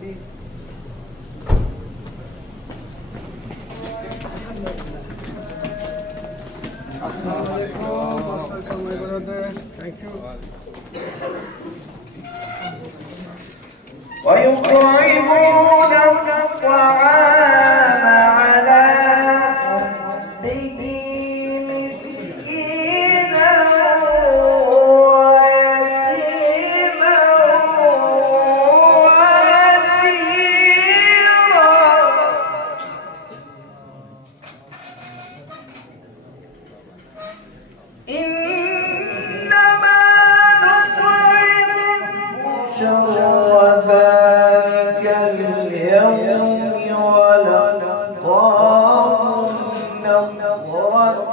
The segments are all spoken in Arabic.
Please. Assalamualaikum. Welcome, my brother. Thank you. ويطعمون الطعام على حبه مسكينا ويتيما واسيرا إنما نطعمكم شر ذلك اليوم ولقاهم نضرة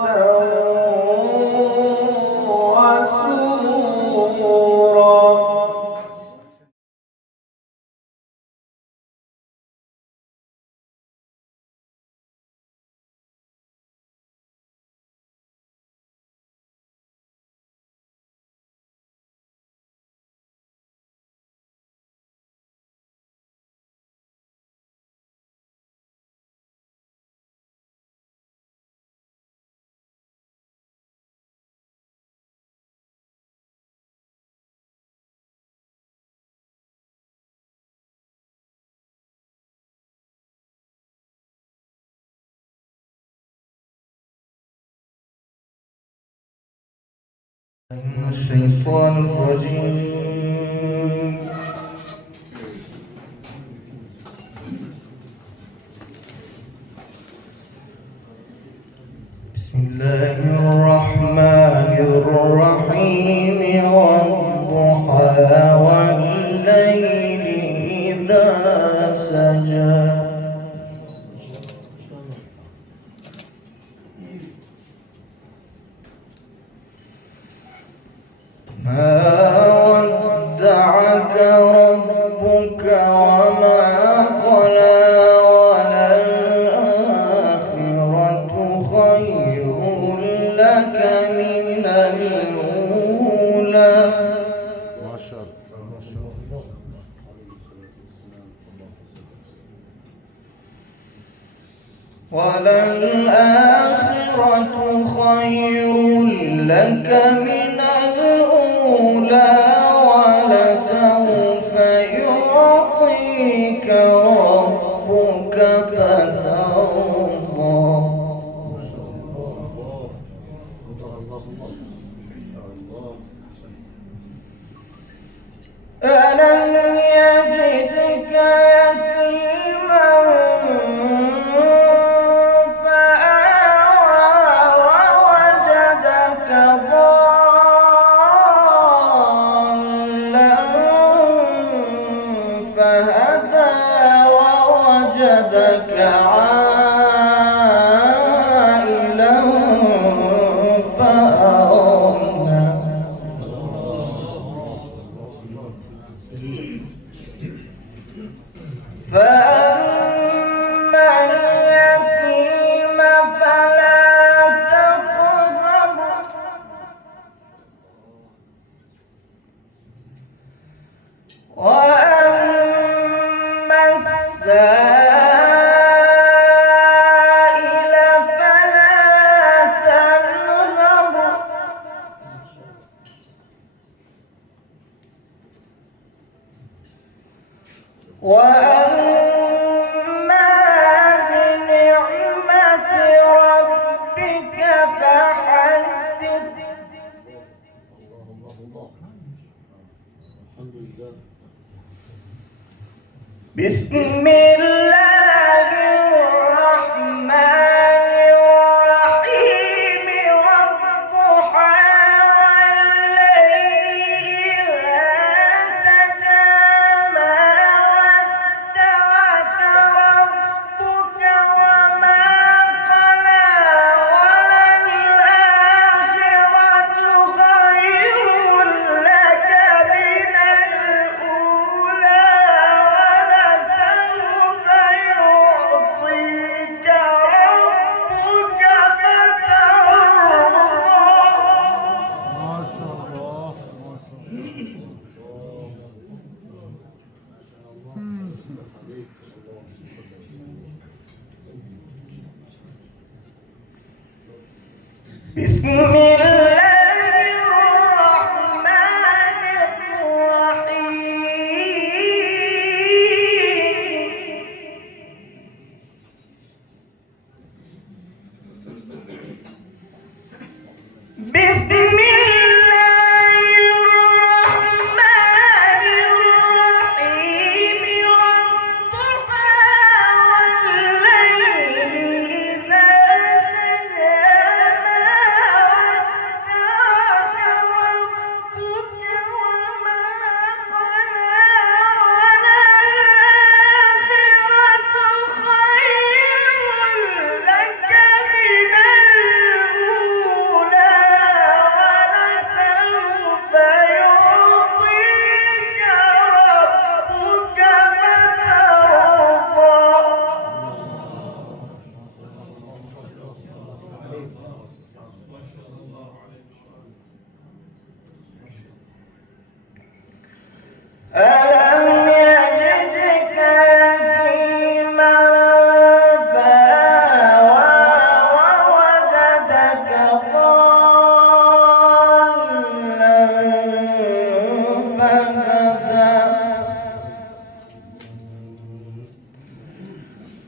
وسرورا. من الشيطان الرجيم. بسم الله الرحمن الرحيم والضحى والليل إذا سجى ما ودعك ربك وما قلى وللآخرة خير لك من الأولى. ما شاء الله ما شاء الله. وللآخرة خير لك من الأولى ولسوف يعطيك ربك فترضى. ألم يجدك يتيما فآوى ووجدك ضالا فهدى ووجدك عائلا فأغنى. فأما اليتيم فلا تقهر وأما السائل فلا تنهر وأما بنعمة ربك فحدث. الحمد لله. بسم الله الرحمن الرحيم والضحى والليل إذا سجى ما ودعك ربك وما قلى وللآخرة خير لك من الأولى ولسوف بسم الله الرحمن الرحيم بسم الله الرحمن الرحيم والضحى والليل إذا سجى ما ودعك ربك وما قلى وللآخرة خير لك من الأولى ولسوف يعطيك ربك فترضى ألم يجدك يتيما فآوى ووجدك ضالا فهدى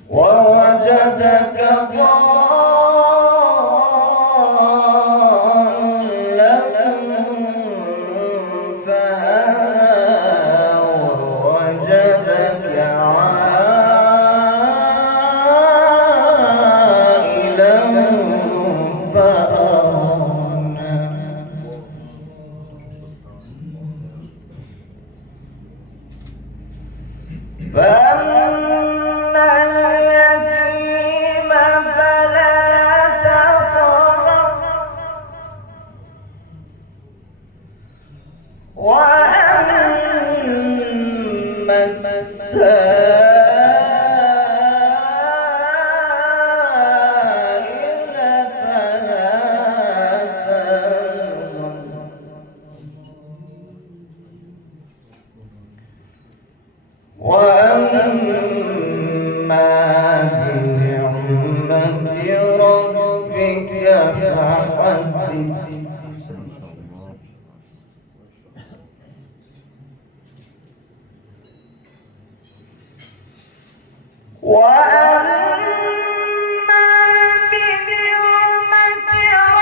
ووجدك ضالا فهدى ووجدك عائلا فأغنى فأما اليتيم فلا تقهر وأما السائل فلا تنهر وأما بنعمة ربك فحدث وأما بنعمة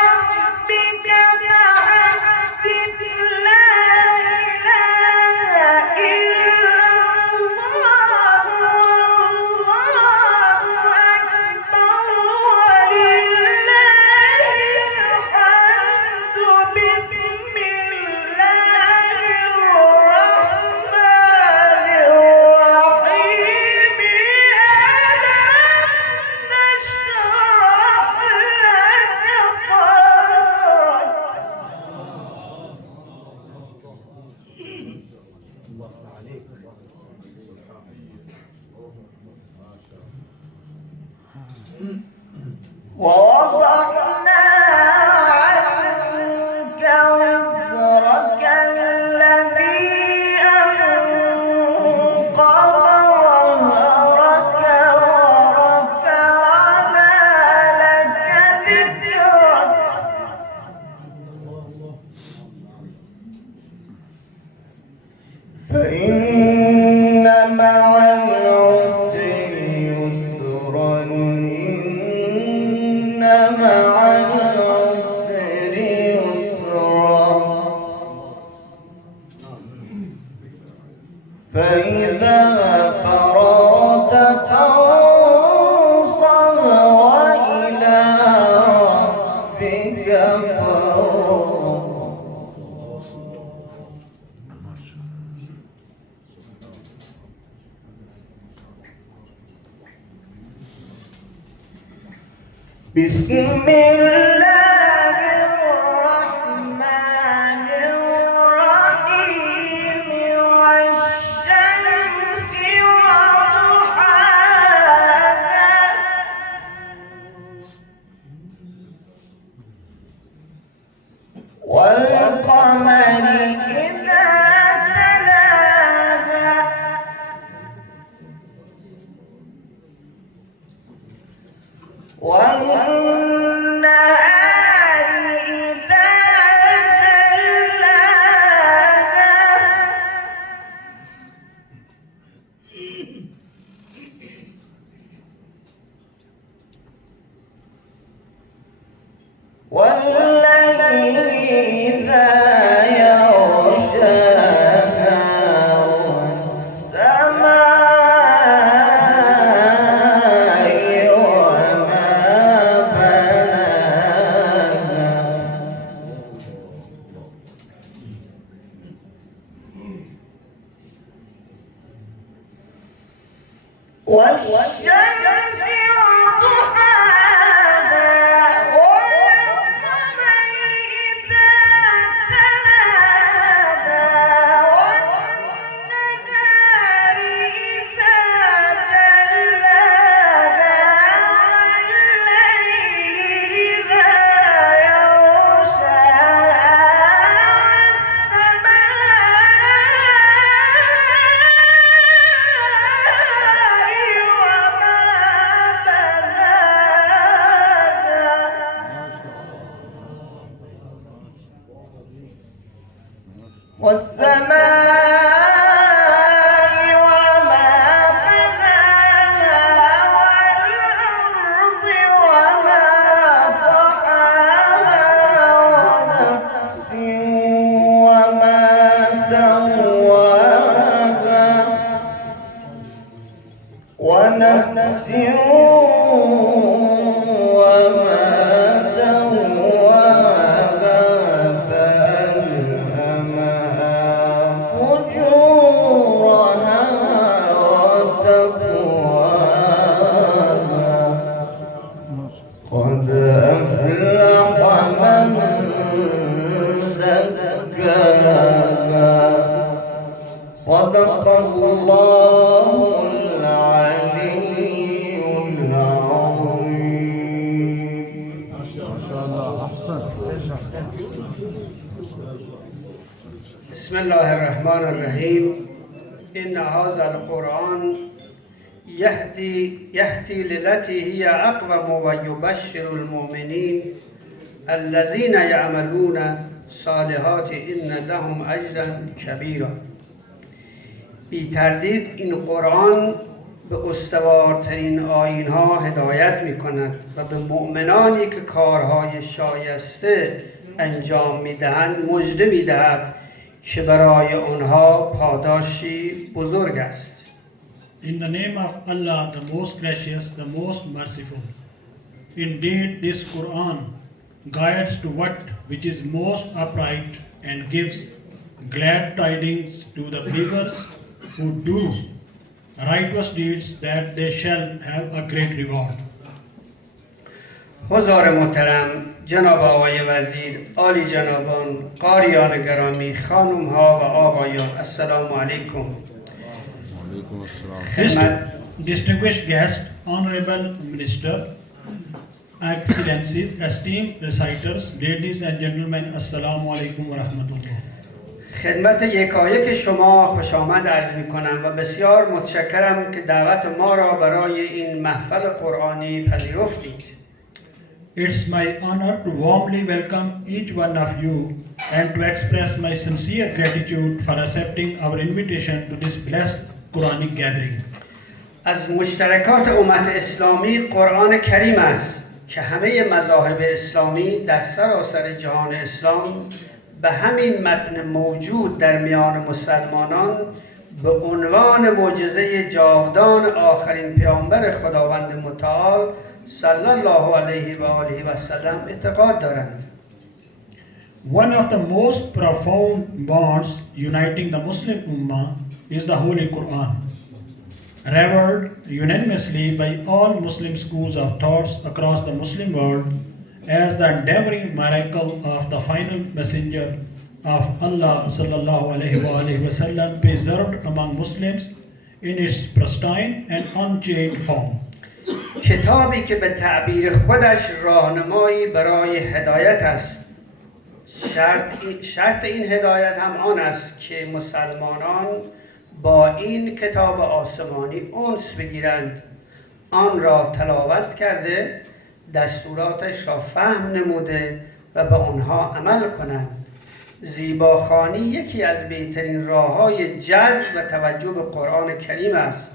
ربك فحدث لا إله إلا الله والله أكبر ولله الحمد بسم الله الرحمن الرحيم ألم نشرح لك صدرك ووضعنا عنك وزرك الذي أنقض ظهرك ورفعنا لك ذكرك فإن مع العسر يسرا إن مع العسر يسرا فإذا فرغت فانصب وإلى ربك فارغب بسم الله الرحمن الرحيم والشمس وضحاها والقمر إذا تلاها والنهار والشمس وضحاها والقمر إذا تلاها والنهار إذا جلاها والليل إذا يغشاها والسماء وما بناها والأرض وما طحاها ونفس وما سواها ونفس وما سواها فألهمها فجورها وتقواها قد أفلح من زكاها صدق الله العلي العظيم. ما شاء الله. أحسن. بسم الله الرحمن الرحيم. إن هذا القرآن يهدي للتي هي أقوم ويبشر المؤمنين الذين يعملون الصالحات إن لهم أجرا كبيرا. بی تردید این قرآن به استوارترین آیین‌ها هدایت می‌کند و به مؤمنانی که کارهای شایسته انجام می‌دهند مژده می‌دهد که برای آنها پاداشی بزرگ است. In the name of Allah, the most gracious, the most merciful. Indeed, this Quran guides to what which is most upright and gives glad tidings to the believers who do righteous deeds that they shall have a great reward. حضار محترم، جناب آقای وزیر، عالی جنابان، قاریان گرامی، خانم ها و آقایان، السلام علیکم. وعلیکم السلام. Distinguished guests, honorable minister, excellencies, esteemed reciters, ladies and gentlemen, assalamu alaikum wa rahmatullah. خدمت یکایک شما خوش آمد عرض می کنم و بسیار متشکرم که دعوت ما را برای این محفل قرآنی پذیرفتید. It's my honor to warmly welcome each one of you and to express my sincere gratitude for accepting our invitation to this blessed Quranic gathering. از مشترکات امت اسلامی قرآن کریم است که همه مذاهب اسلامی در سراسر جهان اسلام به همین متن موجود در میان مسلمانان به عنوان معجزه جاودان آخرین پیامبر خداوند متعال صلی الله علیه و آله و سلم اعتقاد دارند. One of the most profound bonds uniting the Muslim Ummah is the Holy Quran. Revered unanimously by all Muslim schools of thoughts across the Muslim world as the enduring miracle of the final messenger of Allah sallallahu alaihi wasallam preserved among Muslims in its pristine and unchanged form. کتابی که به تعبیر خودش راهنمایی برای هدایت است. شرط این هدایت هم آن است که مسلمانان با این کتاب آسمانی انس بگیرند، آن را تلاوت کرده، دستوراتش را فهم نموده و به آنها عمل کنند. زیباخوانی یکی از بهترین راه‌های جذب و توجه به قرآن کریم است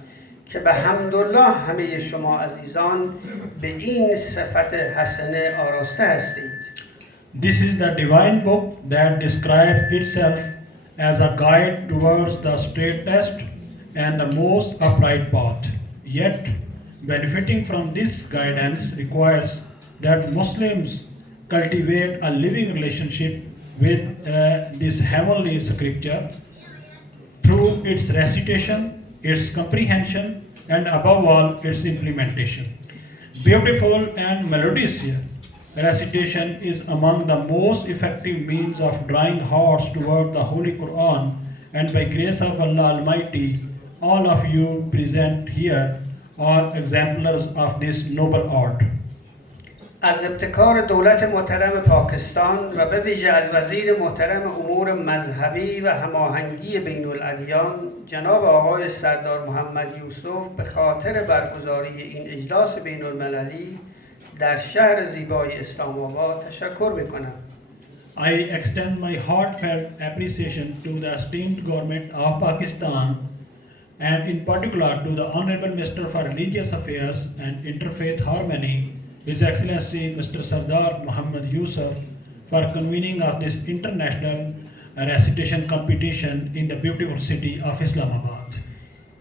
که به حمدالله همه شما عزیزان به این صفت حسنه آراسته هستید. This is the divine book that describes itself as a guide towards the straightest and the most upright path. Yet, benefiting from this guidance requires that Muslims cultivate a living relationship with this heavenly scripture through its recitation its comprehension, and above all, its implementation. Beautiful and melodious recitation is among the most effective means of drawing hearts toward the Holy Quran, and by grace of Allah Almighty, all of you present here are exemplars of this noble art. از ابتکار دولت محترم پاکستان و به ویژه از وزیر محترم امور مذهبی و هماهنگی بین الادیان جناب آقای سردار محمد یوسف به خاطر برگزاری این اجلاس بین المللی در شهر زیبای اسلام آباد تشکر میکنم. I extend my heartfelt appreciation to the esteemed government of Pakistan and in particular to the Honorable Minister for Religious Affairs and Interfaith Harmony, His Excellency Mr. Sardar Muhammad Yusuf, for convening of this international recitation competition in the beautiful city of Islamabad.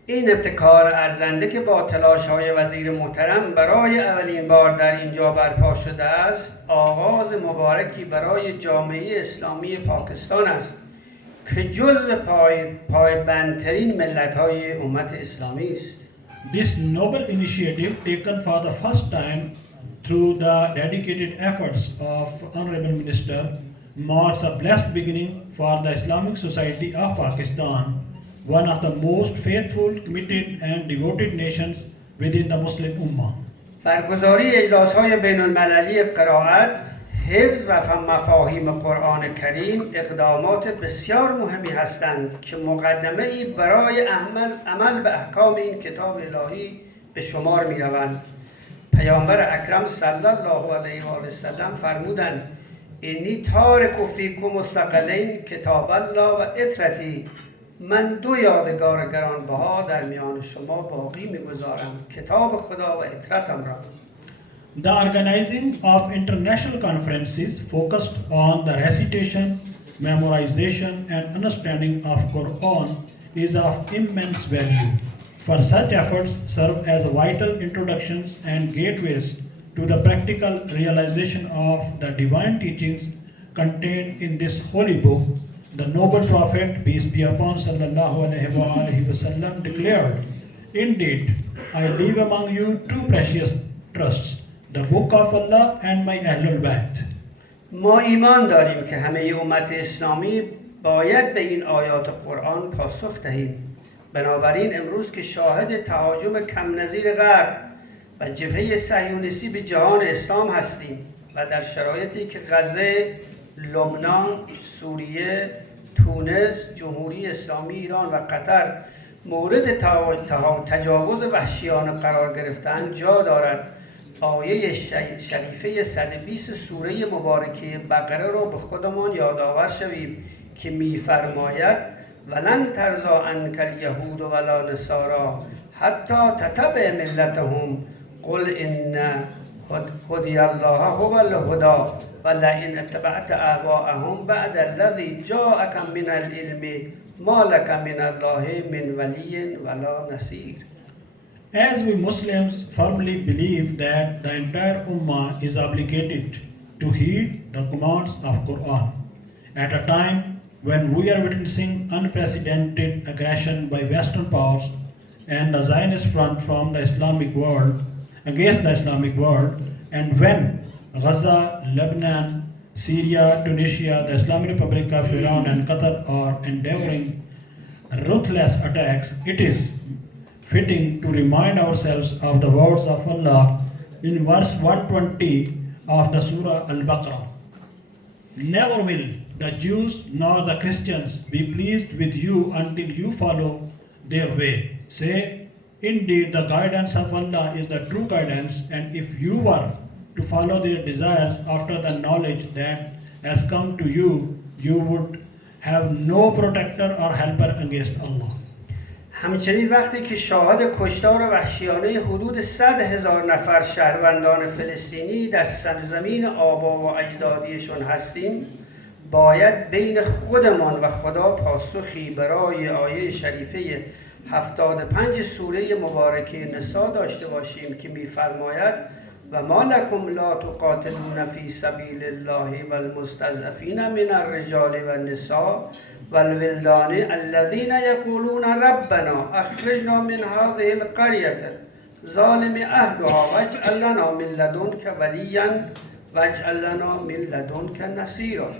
این ابتکار ارزنده که با تلاش‌های وزیر محترم برای اولین بار در اینجا برپا شده است، آغاز مبارکی برای جامعه اسلامی پاکستان است که جزو پایبندترین ملت‌های امت اسلامی است. This noble initiative taken for the first time through the dedicated efforts of Honorable Minister marks a blessed beginning for the Islamic Society of Pakistan, one of the most faithful, committed and devoted nations within the Muslim Ummah. برگزاری اجلاس‌های بین‌المللی قرائت، حفظ و مفاهیم قرآن کریم اقدامات بسیار مهمی هستند که مقدمه‌ای برای عمل به احکام این کتاب الهی به شمار می‌روند. پیامبر اکرم صلی الله علیه و آله و سلم فرمودند: انی تارک فیکم الثقلین کتاب الله و اطرتی، من دو یادگار گرانبها در میان شما باقی می‌گذارم، کتاب خدا و اطرتم را. The organizing of international conferences focused on the recitation, memorization and understanding of Quran is of immense value. For such efforts serve as vital introductions and gateways to the practical realization of the divine teachings contained in this holy book. The noble Prophet, peace be upon sallallahu alaihi wasallam, declared, "Indeed, I leave among you two precious trusts, the book of Allah and my Ahlul Bayt." ما ایمان داریم که همه امت اسلامی باید به این آیات قرآن پاسخ دهیم. بنابراین امروز که شاهد تهاجم کم نظیر غرب و جبهه صهیونیستی به جهان اسلام هستیم و در شرایطی که غزه، لبنان، سوریه، تونس، جمهوری اسلامی ایران و قطر مورد تجاوز وحشیانه قرار گرفتن جا دارد، آیه شریفه 120 سوره مبارکه بقره را به خودمان یادآور شویم که می‌فرماید ولن ترضى عنك اليهود ولا نصارى حتى تتبع ملتهم قل ان هدي الله هو الهدى ولئن اتبعت اهواءهم بعد الذي جاءك من العلم ما لك من الله من ولي ولا نصير. As we Muslims firmly believe that the entire Ummah is obligated to heed the commands of Quran at a time when we are witnessing unprecedented aggression by Western powers and the Zionist front from the Islamic world against the Islamic world, and when Gaza, Lebanon, Syria, Tunisia, the Islamic Republic of Iran and Qatar are endeavoring ruthless attacks, it is fitting to remind ourselves of the words of Allah in verse 120 of the Surah Al-Baqarah. Never will the Jews nor the Christians be pleased with you until you follow their way. Say, indeed the guidance of Allah is the true guidance, and if you were to follow their desires after the knowledge that has come to you, you would have no protector or helper against Allah. همچنین وقتی که شاهد کشتار وحشیانه حدود 100,000 نفر شهروندان فلسطینی در سرزمین آبا و اجدادیشون هستیم، باید بین خودمان و خدا پاسخی برای آیه شریفه 75 سوره مبارکه نساء داشته باشیم که می‌فرماید و ما لکم لا تقاتلون فی سبیل الله والمستضعفین من الرجال والنساء والولدان الذين يقولون ربنا أخرجنا من هذه القرية ظالم أهلها واجعل لنا من لدنك وليا واجعل لنا من لدنك نصيرا.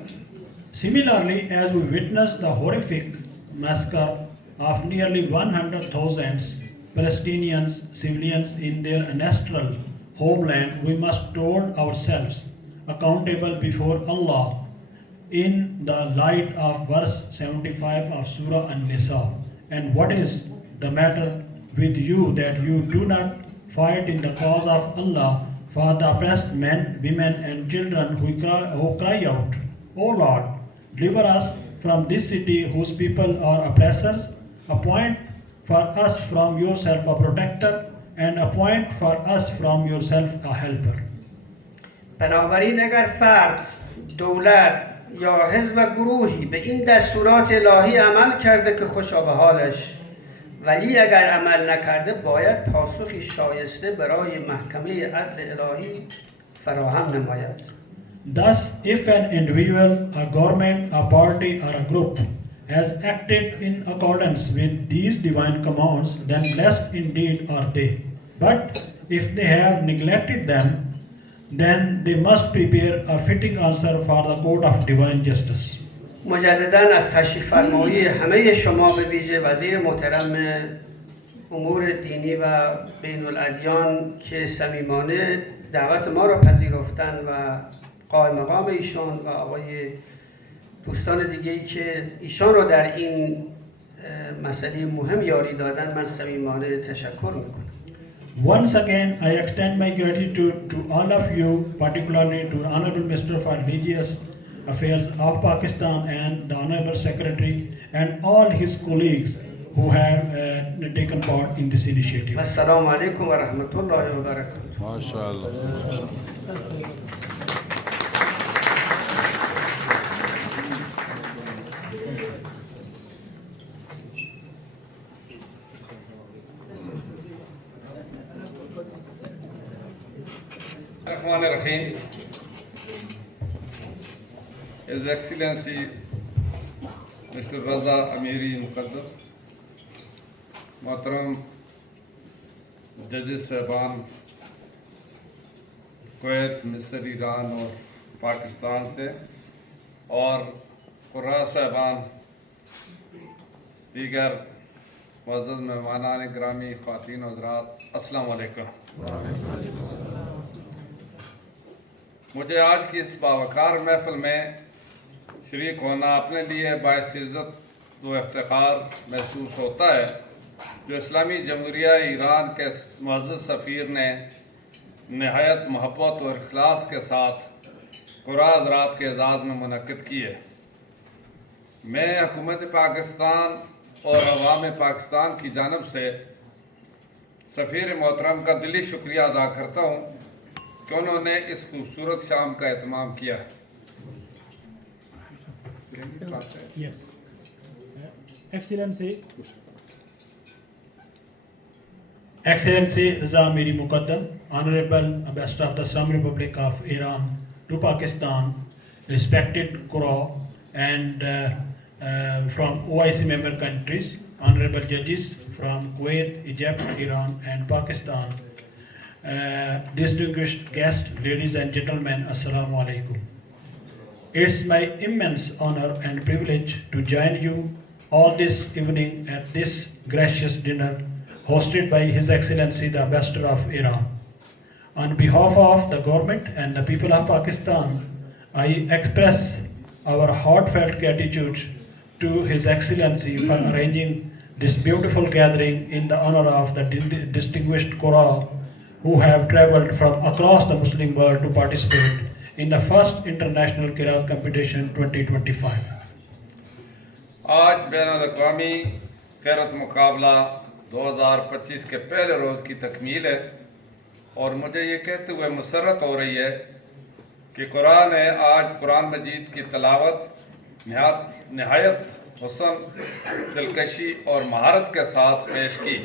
Similarly, as we witness the horrific massacre of nearly 100,000 Palestinians, civilians in their ancestral homeland, we must hold ourselves accountable before Allah in the light of verse 75 of Surah An-Nisa. And what is the matter with you that you do not fight in the cause of Allah for the oppressed men, women, and children who cry out, O Lord, deliver us from this city whose people are oppressors. Appoint for us from yourself a protector, and appoint for us from yourself a helper. بنابراین اگر فرد، دولت یا حزب گروهی به این دستورات الهی عمل کرده که خوشا به حالش، ولی اگر عمل نکرده باید پاسخی شایسته برای محکمه عدل الهی فراهم نماید. Thus, if an individual, a government, a party, or a group has acted in accordance with these divine commands, then blessed indeed are they. But if they have neglected them, then they must prepare a fitting answer for the court of divine justice. مجددا از تشریف فرمایی همه شما به ویژه وزیر محترم امور دینی و بین الادیان که صمیمانه دعوت ما را پذیرفتن و قائم مقام ایشان و آقای دوستان دیگه‌ای که ایشان را در این مسئله مهم یاری دادن، من صمیمانه تشکر میکنم. Once again, I extend my gratitude to all of you, particularly to the Honorable Minister for Religious Affairs of Pakistan and the Honorable Secretary and all his colleagues who have taken part in this initiative. السلام علیکم و رحمت الله و برکاته. ما شاء الله. Rahman Rahim. His Excellency Mr. Raza Amiri Muqaddam, Mohtaram Judges Sahiban, Kuwait, मिस्र, ईरान और पाकिस्तान से और कुर्रा साहबान, दीगर मुअज़्ज़ज़ मेहमानान ग्रामी, ख़वातीन हज़रात, अस्सलाम वालेकुम। मुझे आज की इस बावकार महफ़िल में शरीक होना अपने लिए बाइस इज़्ज़त व इफ्तिख़ार महसूस होता है जो इस्लामी जमहूरिया ईरान के मुअज़्ज़ज़ सफ़ीर ने नहायत मोहब्बत और इखलास के साथ कुर्रा हज़रात के एज़ाज़ में मुनक़्क़िद की है। मैं हुकूमत पाकिस्तान और अवाम पाकिस्तान की जानब से सफ़ीर मोहतरम का दिली शुक्रिया अदा करता हूँ कि उन्होंने इस खूबसूरत शाम का एहतमाम किया है। Yes. Excellency Raza Amiri Muqaddam, Honorable Ambassador of the Islamic Republic of Iran to Pakistan, respected Qurra and from OIC member countries, Honorable Judges from Kuwait, Egypt, Iran and Pakistan, distinguished guests, ladies and gentlemen, Assalamu alaikum. It's my immense honor and privilege to join you all this evening at this gracious dinner hosted by His Excellency the Ambassador of Iran. On behalf of the government and the people of Pakistan, I express our heartfelt gratitude to His Excellency for arranging this beautiful gathering in the honor of the distinguished Qurra who have traveled from across the Muslim world to participate in the first International Qiraat Competition 2025. आज बैनुल-अक़वामी क़िरात मुकाबला 2025 के पहले रोज़ की तकमील है और मुझे ये कहते हुए मुसर्रत हो रही है कि कुरान ने आज कुरान मजीद की तलावत नहायत हुस्न, दिलकशी और महारत के साथ पेश की।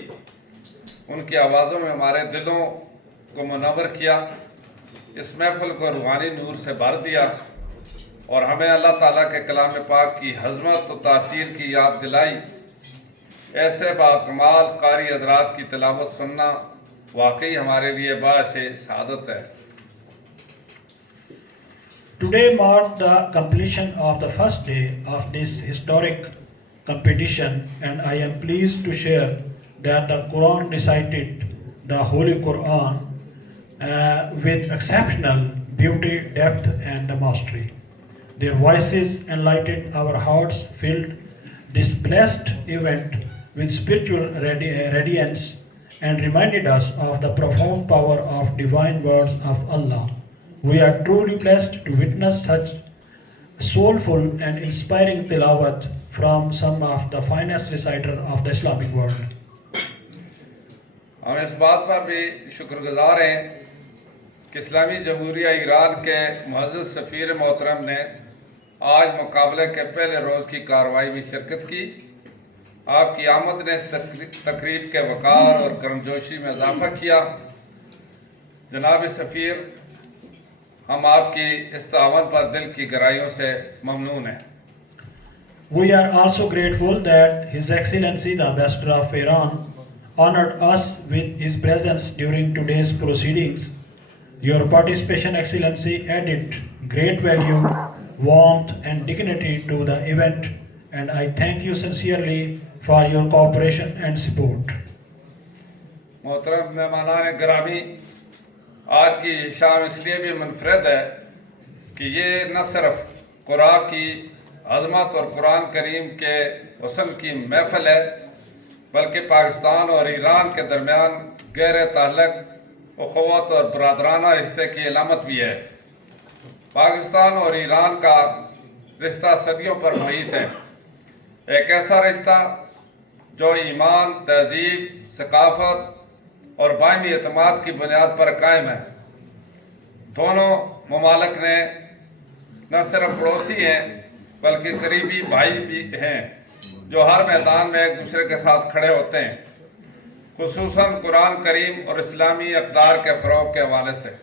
उनकी आवाज़ों में हमारे दिलों को मुनव्वर किया, इस महफ़िल को रूहानी नूर से भर दिया और हमें अल्लाह ताला के कलाम पाक की हजमत और तासीर की याद दिलाई। ऐसे बाकमाल कारी हज़रात की तिलावत सुनना वाकई हमारे लिए बायस सआदत है। Today marked the completion of the first day of this historic competition, and I am pleased to share that the Quran recited, the Holy Quran, with exceptional beauty, depth, and mastery. Their voices enlightened our hearts, filled this blessed event with spiritual radiance, and reminded us of the profound power of divine words of Allah. We are truly blessed to witness such soulful and inspiring tilawat from some of the finest reciters of the Islamic world. हम इस बात पर भी शुक्रगुजार हैं कि इस्लामी जमहूरिया ईरान के मुअज़्ज़ज़ सफ़ीर मोहतरम ने आज मुकाबले के पहले रोज़ की कार्रवाई में शिरकत की। आपकी आमद ने इस तकरीब के वक़ार और गर्मजोशी में इजाफ़ा किया। जनाब सफ़ीर, हम आपकी इस तावन पर दिल की गहराइयों से ममनून हैं। We are also grateful that His Excellency the Ambassador of Iran honored us with his presence during today's proceedings. Your participation, Excellency, added great value, warmth, and dignity to the event, and I thank you sincerely for your cooperation and support. मोहतरम मेहमानान गिरामी, आज की शाम इसलिए भी मुनफरद है कि ये न सिर्फ कुरान की अज़मत और कुरान करीम के हुस्न की महफिल है, बल्कि पाकिस्तान और ईरान के दरमियान गहरे ताल्लुक़, उख़्वत और बरदराना रिश्ते की अलामत भी है। पाकिस्तान और ईरान का रिश्ता सदियों पर मुहित है। एक ऐसा रिश्ता जो ईमान, तहज़ीब, सकाफ़त और बायमी एतमाद की बुनियाद पर कायम है। दोनों ममालिक ने न सिर्फ पड़ोसी हैं बल्कि करीबी भाई भी हैं जो हर मैदान में एक दूसरे के साथ खड़े होते हैं, खुसूसन कुरान करीम और इस्लामी अक़दार के फ़रोग़ के हवाले से।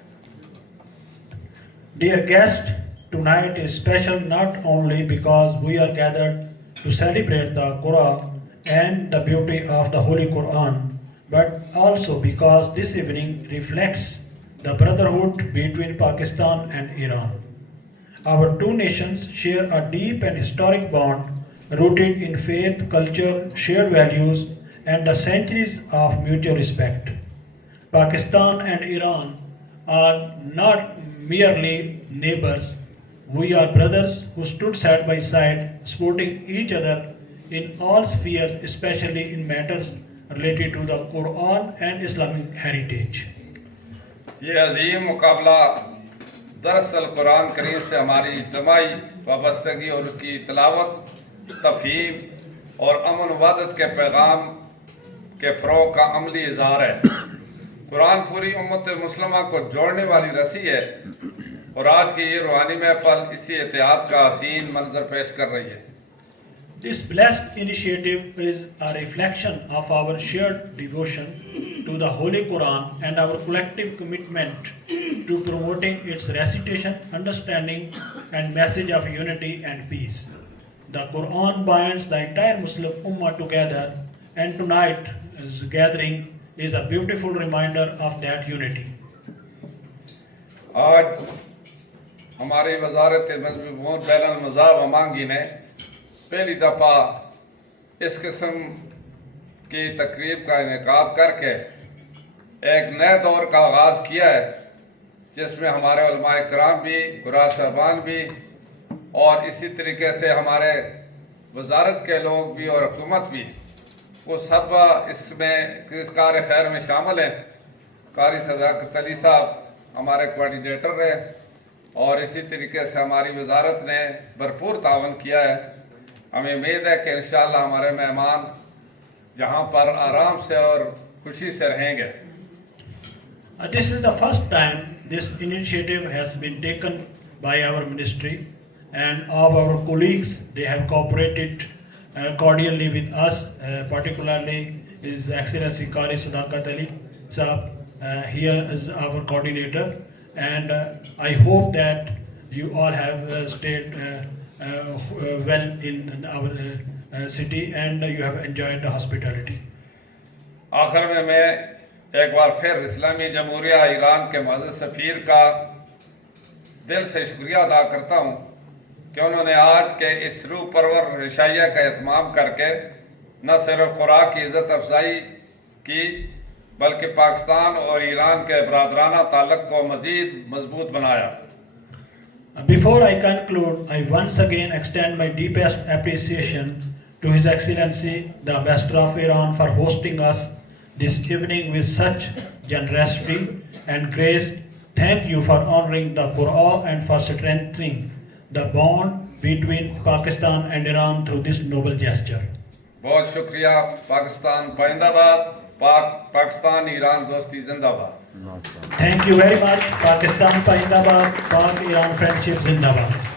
Dear guest, tonight is special not only because we are gathered to celebrate the Quran and the beauty of the Holy Quran, but also because this evening reflects the brotherhood between Pakistan and Iran. Our two nations share a deep and historic bond rooted in faith, culture, shared values, and the centuries of mutual respect. Pakistan and Iran are not merely neighbors. We are brothers who stood side by side, supporting each other in all spheres, especially in matters related to the Quran and Islamic heritage. ये अजीम मुकाबला दरअसल कुरान करीम से हमारी इज्तिमाई वाबस्तगी और उसकी तिलावत, तफ़हीम और अमन वहदत के पैगाम के फ़रोग़ का अमली इज़हार है। कुरान पूरी उम्मत मुस्लिमा को जोड़ने वाली रस्सी है और आज की ये रूहानी महफिल इसी एहतियात का हसीन मंजर पेश कर रही है। This blessed initiative is a reflection of our shared devotion to the Holy Quran and our collective commitment to promoting its recitation, understanding, and message of unity and peace. The Quran binds the entire Muslim Ummah together, and tonight's gathering is a beautiful reminder of that unity. आज हमारी वजारत मज़मून बैनुल मज़ाहब अमांगी ने पहली दफ़ा इस किस्म की तकरीब का इनेकाद करके एक नए दौर का आगाज़ किया है, जिसमें हमारे उलमाए कराम भी, कुरान साहबान भी और इसी तरीके से हमारे वजारत के लोग भी और हुकूमत भी, वो सब इसमें इस कार खैर में शामिल हैं। कारी सदाकत अली साहब हमारे कोऑर्डिनेटर रहे और इसी तरीके से हमारी वजारत ने भरपूर तावन किया है। हमें उम्मीद है कि इंशाअल्लाह हमारे मेहमान जहाँ पर आराम से और खुशी से रहेंगे। This is the first time this initiative has been taken by our ministry, and all our colleagues, they have cooperated cordially with us, particularly His Excellency Qari Sadakat Ali Sahab. Here is our coordinator, and I hope that you all have stayed well in our city and you have enjoyed the hospitality. आखिर में मैं एक बार फिर इस्लामी जमहूरिया ईरान के मुअज़्ज़ज़ सफ़ीर का दिल से शुक्रिया अदा करता हूँ कि उन्होंने आज के इस रूह परवर रिशाइया का एहतमाम करके न सिर्फ खुराक की इज़्ज़त अफजाई की बल्कि पाकिस्तान और ईरान के बरादराना ताल्लुक़ को मज़ीद मजबूत बनाया। Before I conclude, I once again extend my deepest appreciation to His Excellency, the Ambassador of Iran, for hosting us this evening with such generosity and grace. Thank you for honoring the Quran and for strengthening the bond between Pakistan and Iran through this noble gesture. बहुत शुक्रिया। पाकिस्तान पाइंदाबाद, पाकिस्तान ईरान दोस्ती जिंदाबाद। Thank you very much. Pakistan Zindabad, Pak Iran Friendship Zindabad.